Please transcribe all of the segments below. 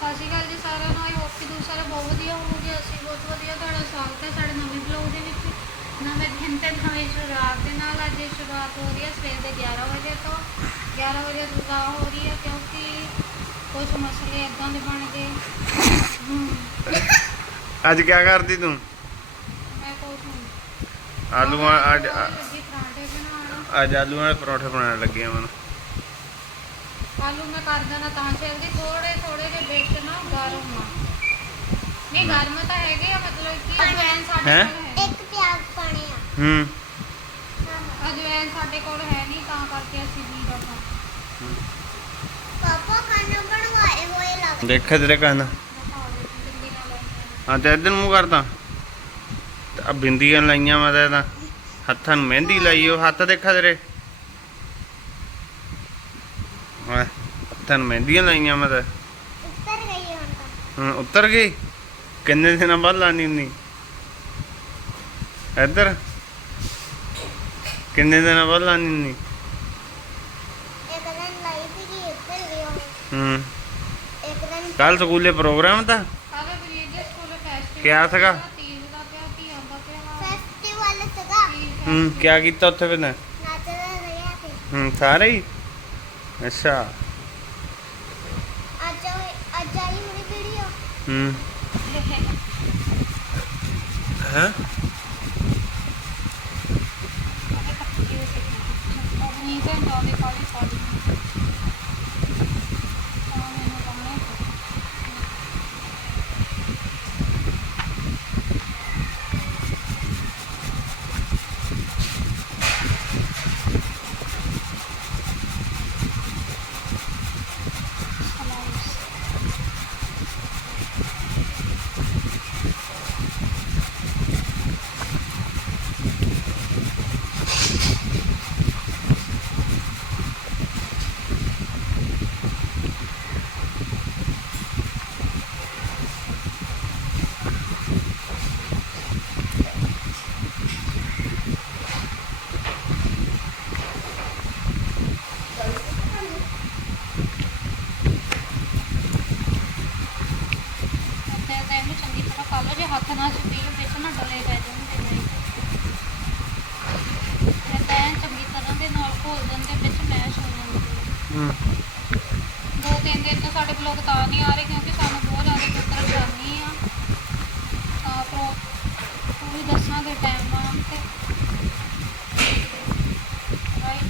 ਸਤਿ ਸ਼੍ਰੀ ਅਕਾਲ ਜੀ ਸਾਰਿਆਂ ਨੂੰ। ਆਈ ਹੋਪ ਕਿ ਤੁਸੀਂ ਸਾਰੇ ਬਹੁਤ ਵਧੀਆ ਹੋਵੋਗੇ। ਅਸੀਂ ਬਹੁਤ ਵਧੀਆ ਤੁਹਾਡਾ ਸਵਾਗਤ ਹੈ ਸਾਡੇ ਨਵੇਂ ਬਲੌਗ ਦੇ ਵਿੱਚ। ਨਵੇਂ ਦਿਨ ਤੇ ਨਵੇਂ ਸ਼ੁਰੂਆਤ ਦੇ ਨਾਲ ਅੱਜ ਇਹ ਸ਼ੁਰੂਆਤ ਹੋ ਰਹੀ ਹੈ ਸਵੇਰ ਦੇ 11 ਵਜੇ ਤੋਂ। 11 ਵਜੇ ਸੁਬਹ ਹੋ ਰਹੀ ਹੈ ਕਿਉਂਕਿ ਕੁਝ ਮਸਲੇ ਇਦਾਂ ਦੇ ਬਣ ਗਏ। ਹਮ, ਅੱਜ ਕੀ ਕਰਦੀ ਤੂੰ? ਮੈਂ ਕੁਝ ਨਹੀਂ। ਆਲੂਆਂ ਅੱਜ ਆਲੂਆਂ ਦੇ ਪਰੌਂਠੇ ਬਣਾਉਣ ਲੱਗੇ ਆ ਮਨ। ਆਲੂ ਮੈਂ ਕਰ ਦੇਣਾ ਤਾਂ ਚੱਲਦੀ ਥੋੜੇ ਥੋੜੇ ਜਿਹੇ ਵਿੱਚ ਨਾ ਗਰਮ ਆ। ਨਹੀਂ ਗਰਮ ਤਾਂ ਹੈਗੇ ਆ ਮਤਲਬ ਕਿ ਅਜਵੈਨ ਸਾਡੇ ਹੈਂ? ਕੋਲ ਹੈ। ਇੱਕ ਪਿਆਜ਼ ਪਾਣੇ ਆ। ਹੂੰ। ਅਜਵੈਨ ਸਾਡੇ ਕੋਲ ਹੈ ਨਹੀਂ ਤਾਂ ਕਰਕੇ ਅਸੀਂ ਵੀ ਰਖਾਂ ਪਾਪਾ ਖਾਣਾ ਬਣਵਾਏ ਹੋਏ ਲੱਗ ਦੇਖ ਤੇਰੇ ਕੰਨ? ਨਾਲ। ਹਾਂ ਤੇ ਇਧਰ ਮੂੰਹ ਕਰਦਾ। ਤੇ ਆ ਬਿੰਦੀਆਂ ਲਾਈਆਂ ਮੈਂ ਤਾਂ ਇਹਦਾ। ਹੱਥਾਂ ਨੂੰ ਮਹਿੰਦੀ ਲਾਈ ਉਹ ਹੱਥ ਦੇਖਾ ਤੇਰੇ ਹਾਂ ਹੱਥਾਂ ਨੂੰ ਮਹਿੰਦੀਆਂ ਲਾਈਆਂ ਮੈਂ ਤਾਂ। ਉੱਤਰ ਗਈ ਹੁਣ ਤਾਂ। ਹੁਣ ਉੱਤਰ ਗਈ? ਕਿੰਨੇ ਦਿਨਾਂ ਬਾਅਦ ਲਾਣੀ ਹੁੰਦੀ ਇੱਧਰ। ਕਿੰਨੇ ਦਿਨਾਂ ਬਾਅਦ ਲਾਣੀ ਹੁੰਦੀ ਇੱਕ ਦਿਨ ਲਾਈ ਸੀਗੀ ਉੱਤਰ ਗਈ ਹੁਣ ਹੂੰ। ਇੱਕ ਦਿਨ ਕੱਲ ਸਕੂਲੇ ਪ੍ਰੋਗਰਾਮ ਤਾਂ? ਸਾਰੇ ਬਰੀਜੇ ਸਕੂਲ ਫੈਸਟੀਵਲ ਕਿਆ ਸੀਗਾ? ਤੀਜ ਦਾ ਪਿਆ ਧੀਆਂ ਦਾ ਪਿਆ ਫੈਸਟੀਵਲ ਸੀਗਾ। ਹੂੰ ਕੀ ਕੀਤਾ ਉੱਥੇ ਫਿਰ ਨੱਚਦਾ ਰਿਹਾ ਸੀ। ਹੂੰ ਸਾਰੇ ਹੀ? ਅੱਛਾ ਅੱਜ ਹੋਈ- ਅੱਜ ਆਈ ਹੁਣੀ ਵੀਡੀਓ ਹੂੰ ਹਾਂ ਨਹੀਂ ਤੇ ਡੋਲੇ ਕਾਲੀ ਕਾਲੀ ਤਾਂ ਮੈਨੂੰ ਕਹਣੇ ਤੇ ਤੇ ਇਹਨੂੰ ਚੰਗੀ ਤਰ੍ਹਾਂ ਪਾ ਲਓ ਜੇ ਹੱਥ ਨਾਲ ਸਪੀਲ ਵਿੱਚ ਨਾ ਡਲੇ ਪੈ ਜਾਣਗੇ ਨਹੀਂ ਤੇ ਤਾਂ ਐਨ ਚੰਗੀ ਤਰ੍ਹਾਂ ਦੇ ਨਾਲ ਘੋਲ ਦਿੰਦੇ ਤੇ ਵਿੱਚ ਮੈਸ਼ ਹੋ ਜਾਂਦੀ ਹੈ ਹੂੰ ਦੋ ਤਿੰਨ ਦਿਨ ਤੋਂ ਸਾਡੇ ਬਲੌਗ ਤਾਂ ਨਹੀਂ ਆ ਰਹੇ ਕਿਉਂਕਿ ਸਾਨੂੰ ਬਹੁਤ ਜ਼ਿਆਦਾ ਚੱਕਰ ਜਾਨੀ ਆ। ਤਾਂ ਪ੍ਰੋ ਉਹ ਵੀ ਦੱਸਣਾ ਦੇ ਟਾਈਮ ਨਾਲ ਤੇ। ਰਾਈਟ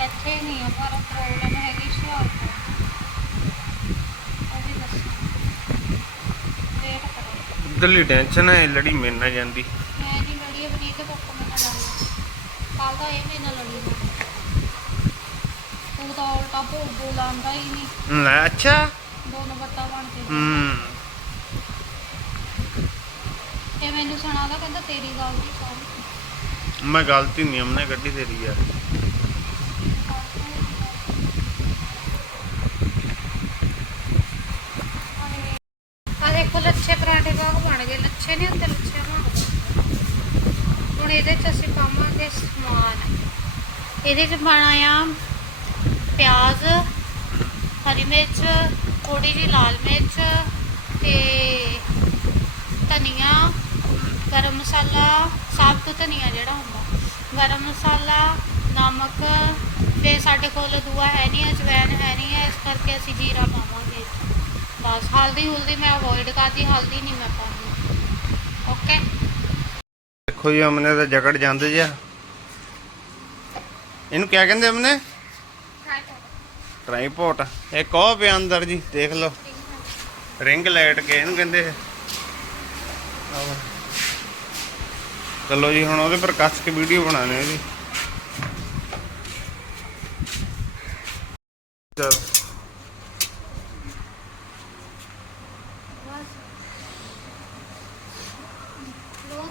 ਇੱਥੇ ਨਹੀਂ ਆ, ਪਰ ਪ੍ਰੋਬਲਮ ਹੈਗੀ ਹੁਸ਼ਿਆਰਪੁਰ ਉਹ ਵੀ ਦੱਸਣਾ ਵੇਟ ਕਰੋ। ਦਿੱਲੀ ਟੈਨਸ਼ਨ ਹੈ ਲੜੀ ਮਿਲ ਨਾ ਜਾਂਦੀ ਮੈਂ ਨਹੀਂ ਲੜੀ ਬਣੀ ਤੇ ਪੱਪਾ ਮੇਰੇ ਨਾਲ ਲੜੀ ਕੱਲ ਦਾ ਇਹ ਮੇਰੇ ਨਾਲ ਲੜੀ ਨਾ ਉਲਟਾ ਭੋਗ ਬੋਲਾਂਦਾ ਹੀ ਨਹੀਂ। ਲੈ ਅੱਛਾ। ਦੋਨੋਂ ਬੱਤਾ ਬਣ ਕੇ। ਹੂੰ। ਤੇ ਮੈਨੂੰ ਸੁਣਾਦਾ ਕਹਿੰਦਾ ਤੇਰੀ ਗੱਲ ਦੀ ਸਾਰੀ। ਮੈਂ ਗਲਤੀ ਨਹੀਂ ਹਮਨੇ ਕੱਢੀ ਤੇਰੀ ਯਾਰ। ਆ ਦੇਖੋ ਲੱਛੇ ਪਰਾਂਠੇ ਬਾਗ ਬਣ ਗਏ। ਲੱਛੇ ਨਹੀਂ ਹੁੰਦੇ ਲੱਛੇ ਗਏ। ਹੁਣ ਇਹਦੇ ਚ ਅਸੀਂ ਪਾਵਾਂਗੇ ਸਮਾਨ। ਇਹਦੇ ਚ ਪਾਣਾ ਆ ਪਿਆਜ਼, ਹਰੀ ਮਿਰਚ ਥੋੜੀ ਜਿਹੀ ਲਾਲ ਮਿਰਚ ਤੇ ਧਨੀਆ, ਗਰਮ ਮਸਾਲਾ ਸਾਬਤ ਧਨੀਆ ਜਿਹੜਾ ਹੁੰਦਾ। ਗਰਮ ਮਸਾਲਾ, ਨਮਕ ਤੇ ਸਾਡੇ ਕੋਲ ਦੂਆ ਹੈ ਨਹੀਂ, ਅਜਵੈਨ ਹੈ ਨਹੀਂ ਹੈ ਇਸ ਕਰਕੇ ਅਸੀਂ ਜੀਰਾ ਪਾਵਾਂਗੇ ਬਸ ਹਲਦੀ ਹੁਲਦੀ ਮੈਂ ਅਵੋਇਡ ਕਰਦੀ, ਹਲਦੀ ਨਹੀਂ ਮੈਂ ਪਾਉਂਦੀ। ਓਕੇ ਦੇਖੋ ਜੀ, ਅਮਨੇ ਦਾ ਜਕੜ ਜਾਂਦੇ ਜਿਆ ਇਹਨੂੰ ਕਿਆ ਕਹਿੰਦੇ ਹਮਨੇ ਟ੍ਰਾਈਪੋਡ ਇਹ ਕੋ ਪਿਆ ਅੰਦਰ ਜੀ, ਦੇਖ ਲਓ। ਰਿੰਗ ਲਾਈਟ ਕੇ ਇਹਨੂੰ ਕਹਿੰਦੇ ਚਲੋ ਜੀ, ਹੁਣ ਉਹਦੇ ਪਰ ਕੱਸ ਕੇ ਵੀਡੀਓ ਬਣਾਉਣੇ ਆ ਜੀ। ਚਲੋ। ਬਸ ਲੋ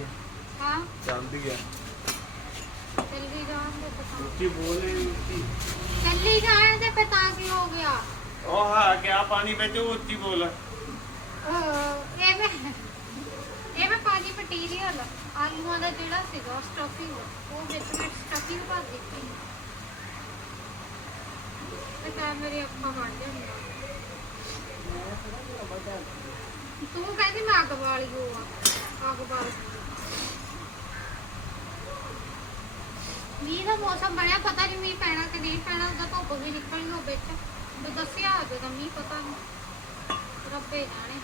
ਹੈ ਚੱਲਦੀ ਹੈ ਜਲਦੀ ਜਾਣ ਦੇ ਪਤਾ ਉੱਚੀ ਬੋਲੇ ਉੱਚੀ ਜਲਦੀ ਜਾਣ ਦੇ ਪਤਾ ਕੀ ਹੋ ਗਿਆ? ਉਹ ਹਾਂ ਕਿਆ ਪਾਣੀ ਵਿੱਚ ਉਹ ਉੱਚੀ ਬੋਲ। ਅਹ, ਇਹ ਮੈਂ ਇਹ ਮੈਂ ਪਾਣੀ ਮਟੀਰੀਅਲ ਆਲੂਆਂ ਦਾ ਜਿਹੜਾ ਸੀਗਾ ਸਟਫਿੰਗ ਉਹ ਵਿੱਚ ਮੈਂ ਸਟਫਿੰਗ ਭਰ ਦਿੱਤੀ। ਤੇ ਤਾਂ ਮੇਰੀ ਅੱਖਾਂ ਬਣ ਜਾਂਦੀਆਂ। ਤੂੰ ਕਹਿੰਦੀ ਮੈਂ ਅੱਗ ਵਾਲੀ ਹੋ ਆ ਅੱਗ ਬਾਲ ਮੀਂਹ ਦਾ ਮੌਸਮ ਬਣਿਆ, ਪਤਾ ਨਹੀਂ ਮੀਂਹ ਪੈਣਾ ਕਿ ਨਹੀਂ ਪੈਣਾ ਉਹਦਾ ਧੁੱਪ ਵੀ ਨਿਕਲਣੀ ਹੋ ਵਿੱਚ ਤੇ ਦੱਸਿਆ ਜਦੋਂ ਮੀਂਹ, ਪਤਾ ਨਹੀਂ ਰੱਬੇ ਜਾਣੇ।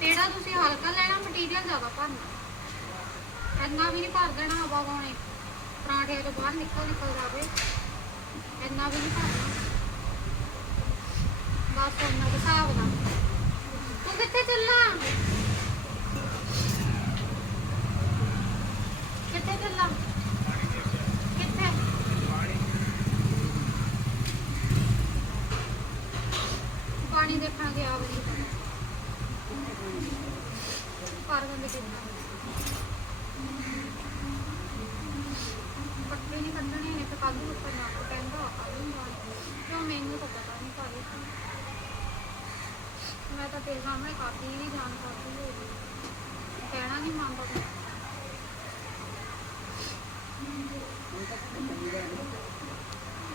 ਪੇੜਾ ਤੁਸੀਂ ਹਲਕਾ ਲੈਣਾ, ਮਟੀਰੀਅਲ ਜ਼ਿਆਦਾ ਭਰਨਾ? ਇੰਨਾ ਵੀ ਨਹੀਂ ਭਰ ਦੇਣਾ ਹਵਾ ਪਾਉਣੇ ਪਰਾਂਠੇ ਤੋਂ ਬਾਹਰ ਨਿਕਲ ਨਿਕਲ ਜਾਵੇ। ਇੰਨਾ ਵੀ ਨਹੀਂ ਭਰਨਾ। ਬਸ ਉਹਨਾਂ ਦੇ ਹਿਸਾਬ ਨਾਲ। ਤੂੰ ਕਿੱਥੇ ਚੱਲਾਂ ਕਿੱਥੇ ਚੱਲਾਂ ਕਿੱਥੇ ਪਾਣੀ ਦੇਖਣ ਗਿਆ ਬਈ ਪਰ ਬੰਦੇ ਕਿੰਨਾ ਪੱਟੇ ਨਹੀਂ ਕੱਢਣੇ ਨੇ ਤੇ ਕੱਲ ਨੂੰ ਉੱਪਰ ਨਾ ਕੋ ਕਹਿੰਦਾ ਕੱਲ ਨੂੰ ਜਾਣਾ ਕਿਉਂ ਮੈਨੂੰ ਤਾਂ ਪਤਾ ਨਹੀਂ ਕਾਲੇ ਮੈਂ ਤਾਂ ਤੇਰੇ ਸਾਹਮਣੇ ਕਾਫੀ ਵੀ ਜਾਣ ਕਰਦੀ ਹੋ ਗਈ। ਕਹਿਣਾ ਨਹੀਂ ਮੰਨਦਾ ਤੂੰ।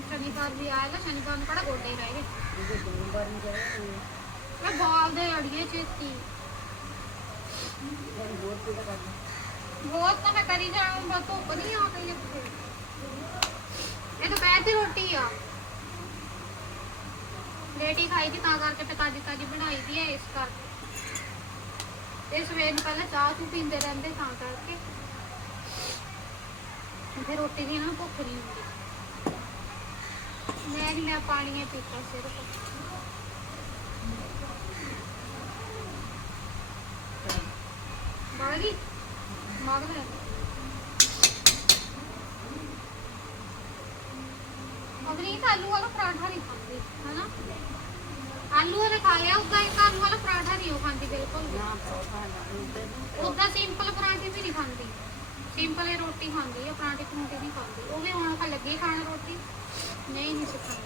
ਸ਼ਨੀਵਾਰ ਵੀ ਆਏਗਾ ਸ਼ਨੀਵਾਰ ਨੂੰ ਕਿਹੜਾ ਗੋਡੇ ਹੀ ਰਹਿ ਗਏ। ਮੈਂ ਬਾਲ ਦੇ ਅੜੀਏ ਛੇਤੀ। ਬਹੁਤ ਤਾਂ ਮੈਂ ਕਰੀ ਜਾਣਾ ਬਸ ਧੁੱਪ ਨਹੀਂ ਆ ਗਈ ਇੱਥੇ। ਇਹ ਤਾਂ ਦੀ ਰੋਟੀ ਆ। ਲੇਟੀ ਖਾਈ ਦੀ ਤਾਂ ਕਰਕੇ ਤੇ ਤਾਜੀ ਤਾਜੀ ਬਣਾਈ ਦੀ ਹੈ ਇਸ ਕਰਕੇ। ਤੇ ਸਵੇਰ ਨੂੰ ਪਹਿਲਾਂ ਚਾਹ ਚੂ ਪੀਂਦੇ ਰਹਿੰਦੇ ਤਾਂ ਕਰਕੇ। ਫਿਰ ਰੋਟੀ ਦੀ ਨਾ ਭੁੱਖ ਨਹੀਂ ਹੁੰਦੀ। ਮੈਂ ਨਹੀਂ ਮੈਂ ਪਾਣੀ ਹੀ ਪੀਤਾ ਸਿਰਫ। ਬਾਗੀ ਮਗਰ ਅਗਰੀ ਤਾਂ ਆਲੂ ਵਾਲਾ ਪਰਾਂਠਾ ਨਹੀਂ ਖਾਂਦੀ ਹਨਾ? ਆਲੂ ਵਾਲਾ ਖਾ ਲਿਆ ਉਦਾਂ ਇੱਕ ਆਲੂ ਵਾਲਾ ਪਰਾਂਠਾ ਨਹੀਂ ਉਹ ਖਾਂਦੀ ਬਿਲਕੁਲ ਵੀ। ਉਦਾਂ ਸਿੰਪਲ ਪਰਾਂਠੇ ਵੀ ਨਹੀਂ ਖਾਂਦੀ। ਸਿੰਪਲ ਹੀ ਰੋਟੀ ਖਾਂਦੀ ਆ ਪਰਾਂਠੇ ਪਰੂੰਠੇ ਨਹੀਂ ਖਾਂਦੀ। ਉਹ ਵੀ ਹੁਣ ਖਾ ਲੱਗੀ ਖਾਣ ਰੋਟੀ ਨਹੀਂ ਨਹੀਂ ਸਿਖਾਉਂਦੀ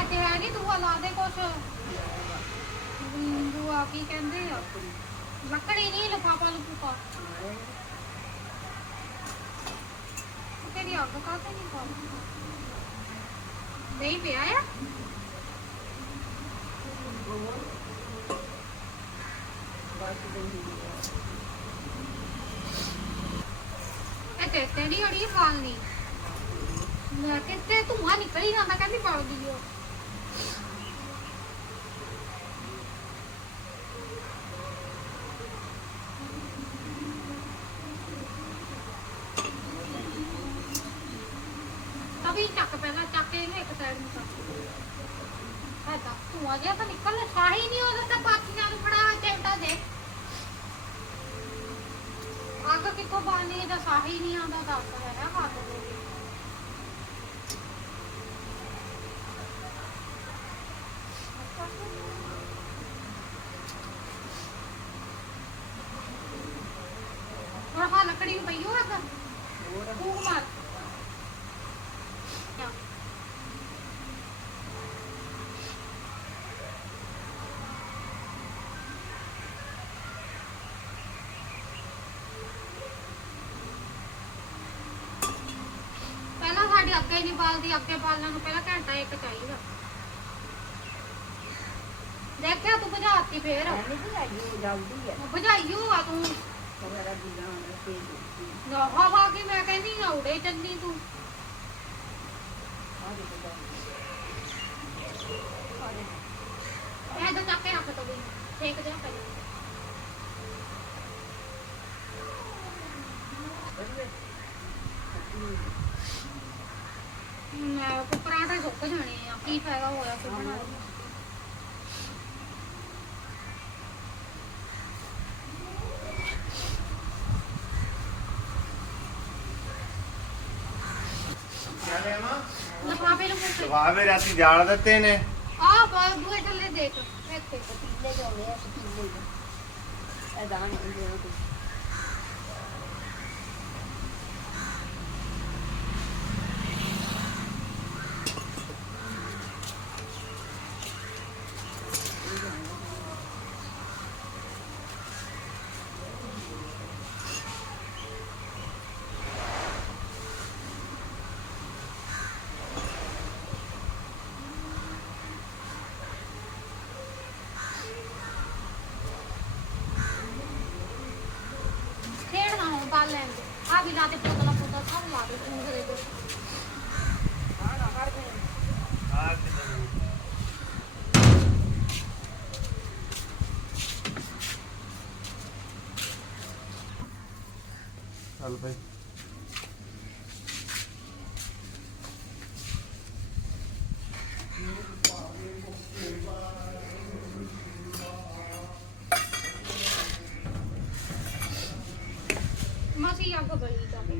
ਇੱਥੇ ਹੈ ਨਹੀਂ ਤੂੰ ਲਾ ਦੇ ਕੁਛ ਦੂਆ ਕੀ ਕਹਿੰਦੇ ਆ? ਲੱਕੜੀ ਨਹੀਂ, ਲਫਾਫਾ ਲਫੂਫਾ। ਤੇਰੀ ਅੱਗ ਕਾਹਤੇ ਨਹੀਂ ਪਾ ਨਹੀਂ ਪਿਆ ਆ? ਇਹ ਤੇ ਤੇਰੀ ਅੜੀ ਖਾਲਨੀ ਲੈ ਕਿਤੇ ਧੂਆ ਨਿਕਲੀ ਜਾਂਦਾ, ਕਹਿੰਦੀ ਬਲਦੀ ਓ ਚੱਕ ਪਹਿਲਾਂ ਚੱਕ ਇਹਨੂੰ ਇੱਕ ਸਾਈਡ ਨੂੰ ਚੱਕ ਹੈ ਧੂਆ ਜਿਹਾ ਤਾਂ ਨਿਕਲ ਸਾਹੀ ਨਹੀਂ ਉਹਦਾ ਤਾਂ ਪਾਥੀਆਂ ਨੂੰ ਫੜਾ ਚੇਟਾ ਦੇ। ਅੱਗ ਕਿੱਥੋਂ ਬਾਣੀ ਦਾ ਸਾਹੀ ਨਹੀਂ ਆਉਂਦਾ, ਦੱਸ ਹੈ ਹੱਥ ਦੇ ਹੁਣ ਹਾਂ ਲੱਕੜੀ ਨੂੰ ਪਈ ਹੋ ਅੱਗ ਫੂਕ ਮਾਰ ਕਿਆ? ਸਾਡੀ ਅੱਗੇ ਨਹੀਂ ਬਾਲਦੀ ਅੱਗੇ ਬਾਲਣ ਨੂੰ ਪਹਿਲਾਂ ਘੰਟਾ ਇੱਕ ਚਾਹੀਦਾ। ਦੇਖਿਆ ਤੂੰ ਬੁਝਾਤੀ ਫੇਰ? ਬੁਝਾਈਓ ਆ। ਤੂੰ। ਨਾ ਹਵਾ ਕੀ ਮੈਂ ਕਹਿੰਦੀ ਨਾ ਉੜੇ ਚੱਲੀ ਤੂੰ। ਇਹ ਤਾਂ ਚੱਕ ਰੱਖ ਤਾ ਬਈ ਫੇਕ ਦੇ ਪਹਿਲਾਂ ਮੈਂ ਕੋ ਪਰਾਂਠੇ ਸੁੱਕ ਜਾਣੇ ਆ ਕੀ ਫਾਇਦਾ ਹੋਇਆ ਕੋਈ ਬਣਾ ਕੇ? ਲਫਾਫੇ ਨੂੰ ਮੁੱਕ ਵਾਵੇ ਰਾਤੀ ਜਾਲ ਦਿੱਤੇ ਨੇ। ਆ ਬੂਏ ਥੱਲੇ ਦੇਖ। ਇੱਥੇ ਆ ਵੀ ਲਾ ਦੇ ਪੋਤਲਾ ਪੋਤਲਾ ਸਭ ਲਾ ਦੇ ਤੂੰ ਕਰੇ ਕੋ ਚੱਲ ਭਾਈ ਮਸੀ ਅੱਗ ਬਲੀ ਜਾਵੇ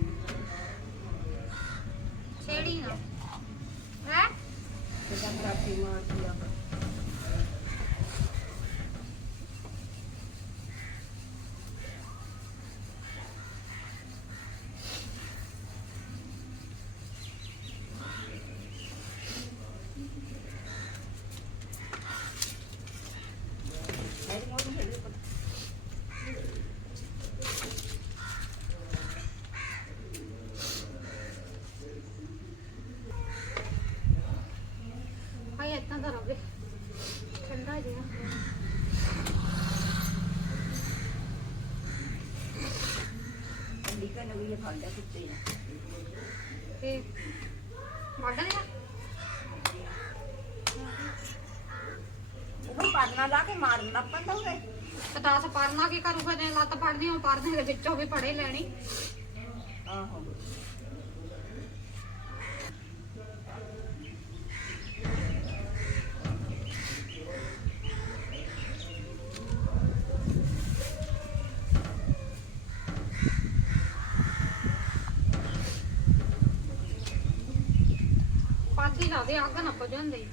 ਛੇੜੀ ਨਾ ਹੈ ਹਾਏ ਇਦਾਂ ਦਾ ਰਵੇ ਠੰਡਾ ਜਿਹਾ ਤੇ ਵੱਢ ਲਿਆ ਉਹ ਪੜਨਾ ਲਾ ਕੇ ਮਾਰਨ ਲੱਗ ਪੈਂਦਾ ਹੋਵੇ ਤੇ ਦੱਸ ਪੜਨਾ ਕੀ ਕਰੂਗਾ ਜੇ ਲੱਤ ਪੜਨੀ ਉਹ ਪੜਨੇ ਦੇ ਵਿੱਚੋਂ ਵੀ ਪੜੇ ਲੈਣੀ ਆਹੋ ਲਾਦੇ ਲਾ ਦੇ ਅੱਗ ਨਾ ਪੁੱਜ ਜਾਂਦੇ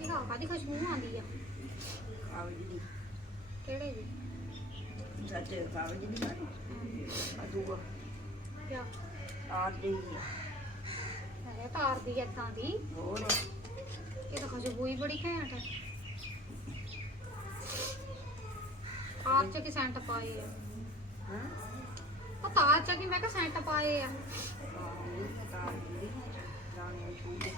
ਇਹ ਆ ਕਾਦੀ ਖੁਸ਼ਬੂ ਆਉਂਦੀ ਆ ਕਾਗਜ਼ ਦੀ ਕਿਹੜੇ ਦੀ ਸੱਚ ਕਾਗਜ਼ ਦੀ ਸਾਰੀ ਆ ਦੂਆ ਕਿਆ ਆਰ ਦੀ ਅਰੇ ਤਾਰ ਦੀ ਏਦਾਂ ਦੀ ਹੋਰ ਖੁਸ਼ਬੂ ਹੀ ਬੜੀ ਘੈਂਟ ਹੈ ਤਾਰ ਚ ਕੀ ਸੈਂਟ ਪਾਏ ਆ? ਹਾਂ? ਉਹ ਤਾਰ ਚ ਕੀ ਮੈਂ ਕਿਹਾ ਸੈਂਟ ਪਾਏ ਆ। ਦੀ ਕੇ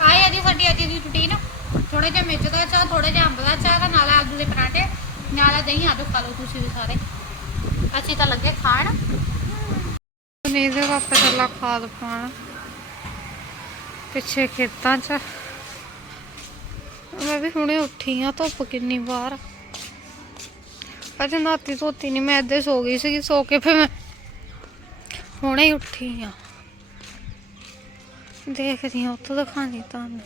ਆਏ ਆ ਜੀ ਸਾਡੀ ਅੱਜ ਦੀ ਰੁਟੀਨ ਥੋੜੇ ਜਿਹਾ ਮਿਰਚ ਦਾ ਚਾਹ ਥੋੜੇ ਜਿਹਾ ਅੰਬ ਦਾ ਚਾਹ ਤੇ ਨਾਲ ਆਲੂ ਦੇ ਪਰਾਂਠੇ ਨਾਲ ਦਹੀਂ ਆਦੂ ਖਾ ਲਓ ਤੁਸੀਂ ਵੀ ਸਾਰੇ। ਅਸੀਂ ਤਾਂ ਲੱਗੇ ਖਾਣ। ਨਹੀਂ ਦੇ ਪਾਪਾ ਚੱਲਾ ਖਾਦ ਪਾਣ ਪਿੱਛੇ ਖੇਤਾਂ 'ਚ। ਮੈਂ ਵੀ ਹੁਣੇ ਉੱਠੀ ਆ ਧੁੱਪ ਕਿੰਨੀ ਬਾਹਰ ਅਜੇ ਨਾਤੀ ਧੋਤੀ ਨਹੀਂ ਮੈਂ ਇੱਧਰ ਸੋ ਗਈ ਸੀ ਸੋ ਕੇ ਫਿਰ ਮੈਂ ਹੁਣੇ ਹੀ ਉੱਠੀ ਆ ਦੇਖਦੀ ਹਾਂ, ਉੱਥੋਂ ਦਿਖਾਣੀ ਤੁਹਾਨੂੰ।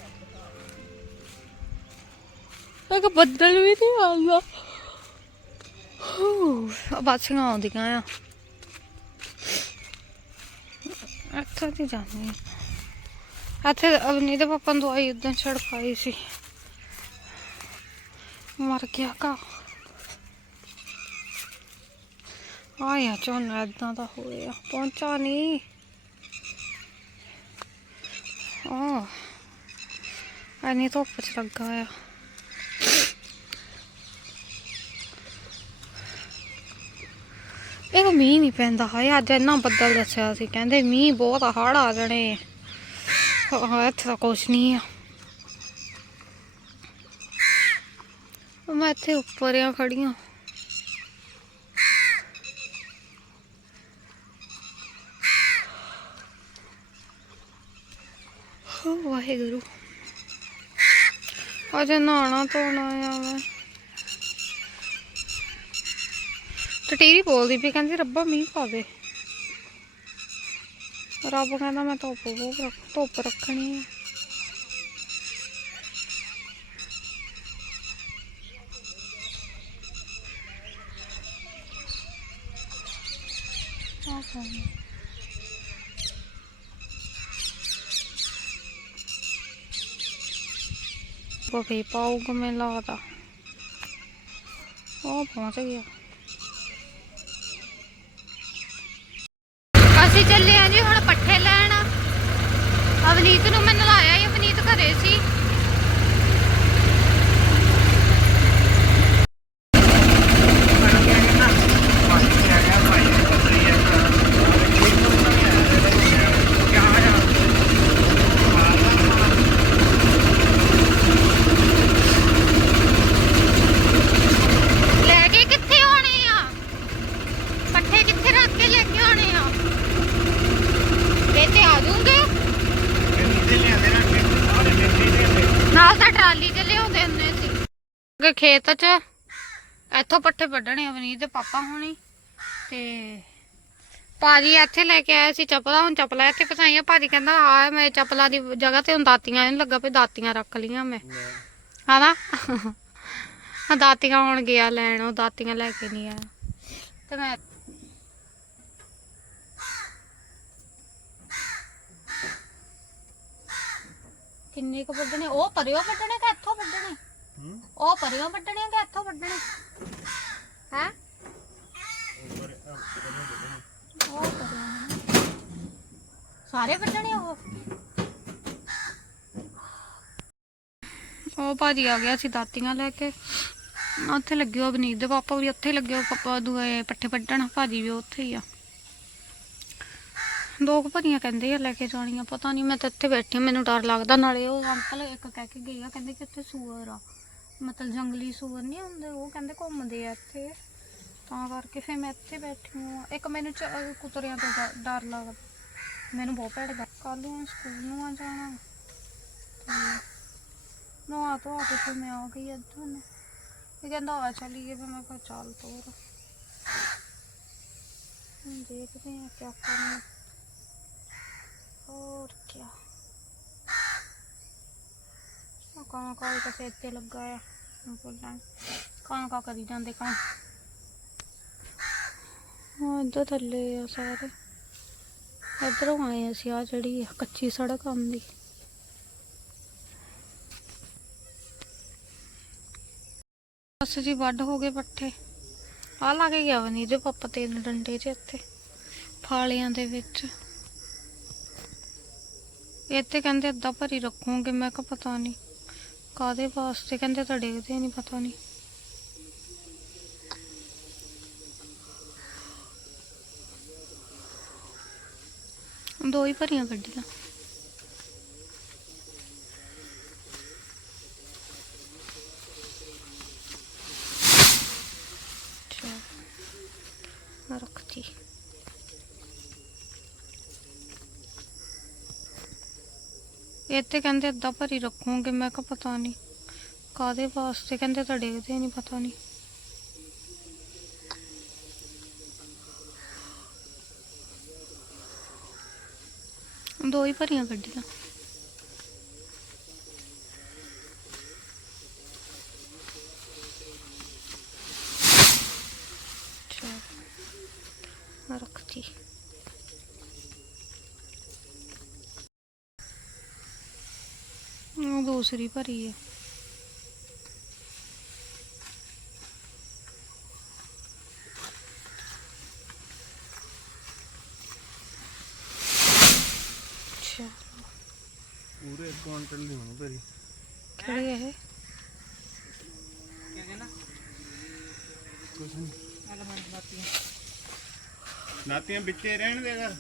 ਇੱਕ ਬੱਦਲ ਵੀ ਨਹੀਂ ਆਉਂਦਾ। ਹੂ ਬਾਛੀਆਂ ਆਉਂਦੀਆਂ ਆ। ਇੱਥੇ ਦੀ ਜਾਂਦੀ ਹਾਂ। ਇੱਥੇ ਅਵਨੀ ਦੇ ਪਾਪਾ ਨੂੰ ਦਵਾਈ ਉਦੋਂ ਛੜਕਾਈ ਸੀ। ਮਰ ਗਿਆ ਕਾ ਆਇਆ ਝੋਨਾ, ਏਦਾਂ ਦਾ ਹੋਇਆ। ਪਹੁੰਚਾ ਨਹੀਂ। ਆ ਐਨੀ ਧੁੱਪ ਚ ਲੱਗਾ ਆ। ਇਹ ਮੀਂਹ ਨਹੀਂ ਪੈਂਦਾ। ਹਾਏ, ਅੱਜ ਇੰਨਾ ਬੱਦਲ ਦੱਸਿਆ ਸੀ। ਕਹਿੰਦੇ ਮੀਂਹ ਬਹੁਤ ਹੜ ਆ ਜਾਣੇ। ਇੱਥੇ ਤਾਂ ਕੁਛ ਨਹੀਂ ਆ। ਮੈਂ ਇੱਥੇ ਉੱਪਰ ਆ ਖੜੀਆਂ ਹੋ, ਵਾਹਿਗੁਰੂ। ਅਜੇ ਨਹਾਉਣਾ ਧੋਣਾ ਆ ਮੈਂ। ਟਟੀਰੀ ਬੋਲਦੀ ਵੀ ਕਹਿੰਦੀ, ਰੱਬਾ ਮੀਂਹ ਪਾਵੇ ਰੱਬ ਕਹਿੰਦਾ ਮੈਂ ਧੁੱਪ ਬਹੁਤ ਰੱਖ ਧੁੱਪ ਰੱਖਣੀ ਆ। ਆਹ ਕੌਣ ਹੈ? ਕੋਈ ਪਾਊਗਾ ਮੈਨੂੰ ਉਹ ਪਹੁੰਚ ਗਿਆ ਅਸੀਂ ਚੱਲੇ ਆ ਜੀ ਹੁਣ ਪੱਠੇ ਲੈਣ ਅਵਨੀਤ ਨੂੰ ਮੈਂ ਨਲਾਇਆ ਹੀ ਅਵਨੀਤ ਘਰੇ ਸੀ ਲਿਆਉਂਦੇ ਹੁੰਦੇ ਸੀ ਕਿ ਖੇਤ 'ਚ। ਇੱਥੋਂ ਪੱਠੇ ਵੱਢਣੇ ਅਵਨੀਤ ਦੇ ਪਾਪਾ ਹੋਣੀ। ਤੇ ਭਾਜੀ ਇੱਥੇ ਲੈ ਕੇ ਆਏ ਸੀ ਚੱਪਲਾਂ ਹੁਣ ਚੱਪਲਾਂ ਇੱਥੇ ਪਸਾਈਆਂ। ਭਾਜੀ ਕਹਿੰਦਾ ਆ ਮੈਂ ਚੱਪਲਾਂ ਦੀ ਜਗ੍ਹਾ ਤੇ ਹੁਣ ਦਾਤੀਆਂ ਨਹੀਂ ਲੱਗਾ ਪਈ ਦਾਤੀਆਂ ਰੱਖ ਲੀਆਂ ਮੈਂ। ਹਨਾ? ਆ ਦਾਤੀਆਂ ਹੁਣ ਗਿਆ ਲੈਣ ਉਹ ਦਾਤੀਆਂ ਲੈ ਕੇ ਨਹੀਂ ਆਇਆ। ਤੇ ਮੈਂ ਕਿੰਨੇ ਕੁ ਵੱਢਣੇ? ਉਹ ਪਰਿਓ ਵੱਢਣੇ ਕਿ ਇੱਥੋਂ ਵੱਢਣੇ? ਹੂੰ ਉਹ ਪਰਿਓ ਵੱਢਣੇ ਕਿ ਇੱਥੋਂ ਵੱਢਣੇ? ਹੈ? ਉਹ ਪਰਿਓ ਸਾਰੇ ਵੱਢਣੇ ਉਹ? ਉਹ ਭਾਜੀ ਆ ਗਿਆ ਸੀ ਦਾਤੀਆਂ ਲੈ ਕੇ। ਉੱਥੇ ਲੱਗੇ ਬਨੀਤ ਦੇ ਪਾਪਾ ਵੀ, ਉੱਥੇ ਲੱਗੇ ਪਾਪਾ ਦੂਏ ਪੱਠੇ ਵੱਢਣ। ਭਾਜੀ ਵੀ ਉੱਥੇ ਹੀ ਆ। ਦੋ ਕੁ ਭਰੀਆਂ ਕਹਿੰਦੇ ਆ ਲੈ ਕੇ ਜਾਣੀਆਂ, ਪਤਾ ਨਹੀਂ ਮੈਂ ਤਾਂ ਇੱਥੇ ਬੈਠੀ ਮੈਨੂੰ ਡਰ ਲੱਗਦਾ। ਨਾਲੇ ਉਹ ਅੰਕਲ ਇੱਕ ਕਹਿ ਕੇ ਗਈ ਆ, ਕਹਿੰਦੇ ਕਿ ਇੱਥੇ ਸੂਅਰ ਆ। ਮਤਲਬ ਜੰਗਲੀ ਸੂਰ ਨਹੀਂ ਹੁੰਦੇ, ਉਹ ਕਹਿੰਦੇ ਘੁੰਮਦੇ ਆ ਇੱਥੇ। ਤਾਂ ਕਰਕੇ ਫਿਰ ਮੈਂ ਇੱਥੇ ਬੈਠੀ ਹਾਂ। ਇੱਕ ਮੈਨੂੰ ਚ- ਤੋਂ ਡਰ ਲੱਗਦਾ। ਮੈਨੂੰ ਬਹੁਤ ਭੈੜ ਦਾ ਕੱਲ ਨੂੰ ਸਕੂਲ ਨੂੰ ਆ ਜਾਣਾ। ਤੇ ਨਹਾ ਧੋ ਕੇ ਫਿਰ ਮੈਂ ਆ ਗਈ ਇੱਧਰ ਨੂੰ ਇਹ ਕਹਿੰਦਾ, ਆ ਚਲੀਏ ਫਿਰ ਮੈਂ ਕਿਹਾ, ਚੱਲ ਤੋਰ। ਹੁਣ ਦੇਖਦੇ ਹਾਂ ਕੀ ਕਰਨਾ। ਹੋਰ ਕੀ ਉਹ ਕੰਮ ਕੋਈ ਤਾਂ ਸਿਰ ਤੇ ਲੱਗਾ ਆ। ਬੋਲਾਂ। ਕੌਣ ਕਾ ਕਰੀ ਜਾਂਦੇ ਕਾਂ ਹਾਂ ਇੱਧਰ ਥੱਲੇ ਆ ਸਾਰੇ। ਇੱਧਰੋਂ ਆਏ ਅਸੀਂ ਆ ਜਿਹੜੀ ਕੱਚੀ ਸੜਕ ਆਉਂਦੀ। ਬਸ ਜੀ ਵੱਢ ਹੋ ਗਏ ਪੱਠੇ। ਆ ਲਾ ਕੇ ਗਿਆ ਵਨੀ ਦੇ ਪਾਪਾ ਤੇ ਡੰਡੇ 'ਚ ਇੱਥੇ, ਫਾਲਿਆਂ ਦੇ ਵਿੱਚ। ਇੱਥੇ ਕਹਿੰਦੇ ਅੱਧਾ ਭਰੀ ਰੱਖੂਗੇ, ਮੈਂ ਕਿਹਾ ਪਤਾ ਨਹੀਂ ਕਾਦੇ ਵਾਸਤੇ ਕਹਿੰਦੇ ਤਾਂ ਡਿੱਗਦੇ ਨਹੀਂ ਪਤਾ ਨਹੀਂ ਦੋ ਹੀ ਭਰੀਆਂ ਗੱਡੀਆਂ ਚਲੋ ਮੈਂ ਰੱਖਤੀ ਇੱਥੇ ਕਹਿੰਦੇ ਅੱਧਾ ਭਰੀ ਰੱਖੋਗੇ। ਮੈਂ ਕਿਹਾ ਪਤਾ ਨਹੀਂ ਕਾਦੇ ਵਾਸਤੇ, ਕਹਿੰਦੇ ਤਾਂ ਡੇਗਦੇ ਨਹੀਂ ਪਤਾ ਨਹੀਂ ਦੋ ਹੀ ਭਰੀਆਂ ਗੱਡੀਆਂ ਚਲੋ ਮੈਂ ਰੱਖਤੀ ਉਹ ਦੂਸਰੀ ਭਰੀ ਹੈ। ਪੂਰੇ ਕੁਆਂਟਲ ਦੀ ਹੋਣੀ ਭਰੀ। ਕਿਹੜੀ ਹੈ ਇਹ? ਕੁਛ ਨਹੀਂ। ਨਾਤੀਆਂ ਵਿੱਚੇ ਰਹਿਣ ਦੇ ਅਗਰ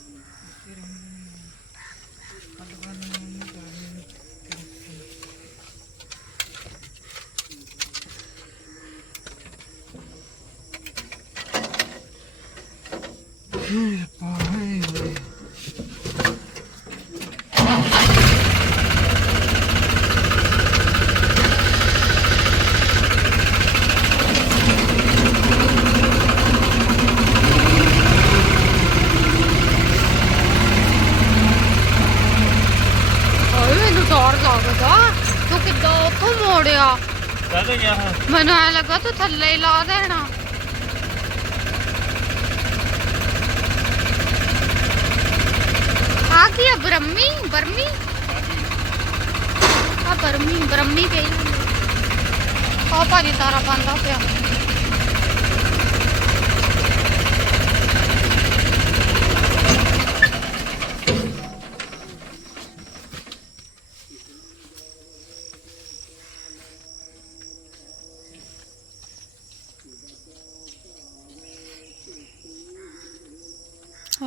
ਓਏ ਮੈਨੂੰ ਡਰ ਲੱਗਦਾ ਤੂੰ ਕਿੱਦਾਂ ਉੱਥੋਂ ਮੋੜਿਆ ਕਾਹਦੇ ਗਿਆ ਹਾਂ ਮੈਨੂੰ ਐ ਲੱਗਾ ਤੂੰ ਥੱਲੇ ਹੀ ਲਾ ਦੇਣਾ। ਆ ਕੀ ਆ ਬਰਮੀ ਬਰਮੀ ਆ ਬਰਮੀ ਬਰਮੀ ਕਹੀ ਆ ਭਾਜੀ ਤਾਰਾ ਬੰਦਾ ਪਿਆ।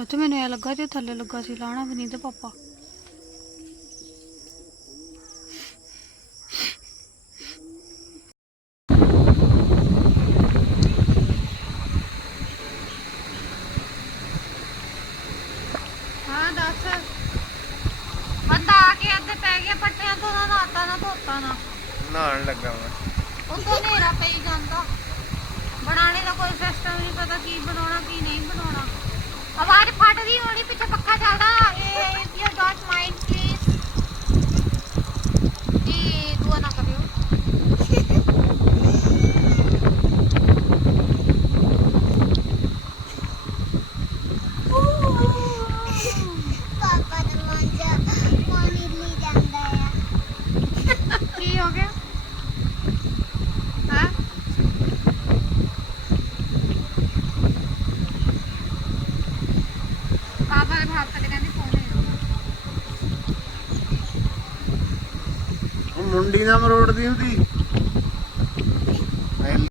ਤੇ ਮੈਨੂੰ ਐ ਲੱਗਾ ਜੇ ਥੱਲੇ ਲੱਗਾ ਸੀ ਲਾਣਾ ਵੀ ਨਹੀਂ ਤੇ ਪਾਪਾ। ਹਾਂ ਦੱਸ। ਬੰਦਾ ਆ ਕੇ ਅੱਧੇ ਪੈ ਗਿਆ ਪੱਟਿਆਂ ਤੋਂ ਨਾ ਨਾਤਾ ਨਾ ਧੋਤਾ ਨਾ। ਨਹਾਣ ਲੱਗ ਮੈਂ। ਉਹ ਤੋਂ ਹਨੇਰਾ ਪਈ ਜਾਂਦਾ। ਬਣਾਉਣੇ ਦਾ ਕੋਈ ਸਿਸਟਮ ਨਹੀਂ ਪਤਾ ਕੀ ਬਣਾਉਣਾ ਕੀ ਨਹੀਂ ਬਣਾਉਣਾ। ਆਵਾਜ਼ ਹੋਣੀ ਪਿੱਛੇ ਪੱਖਾ ਚੱਲਦਾ।